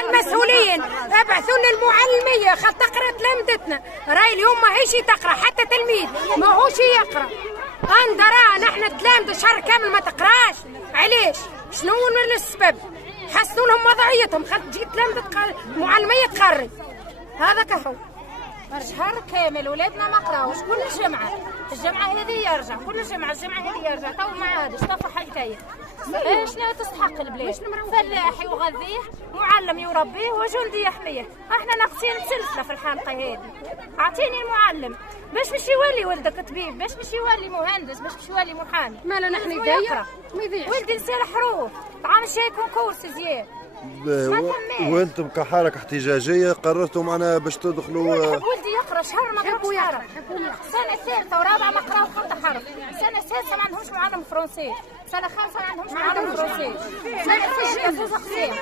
المسؤولين ابعثوا لنا المعلميه خل تقرا تلامذتنا. راي اليوم ماهيش تقرا، حتى تلميذ ماهوش يقرا. اندرا نحن تلامذة شهر كامل ما تقراش. علاش؟ شنو السبب؟ حسنوا لهم وضعيتهم. خل تجي تلامذة معلميه تقري. هذا كهو شهر كامل ولادنا ما قراوش. كل جمعه الجمعه هذه يرجع، كل جمعه الجمعه هذه يرجع. تو ما عادش طفح الكاين. شنو تستحق البلاد؟ فلاح يغذيه، معلم يربيه، وجندي يحميه. احنا ناقصين سلسله في الحلقه هذه. اعطيني المعلم باش يولي ولدك طبيب، باش يولي مهندس، باش يولي محامي. مالا نحن يضيع ولدي نسال حروف، طعام الشاي كونكورس زياد. وانتم كحركه احتجاجيه قررتوا معنا باش تدخلوا. نحب ولدي يقرا شهر ما قراش حرف. سنه ثالثه ورابعه ما قراو حتى حرف. سنه سادسه ما عندهمش معلم فرنسي. سنه خامسه ما عندهمش معلم فرنسي. سنه ثالثه زوز اقسام.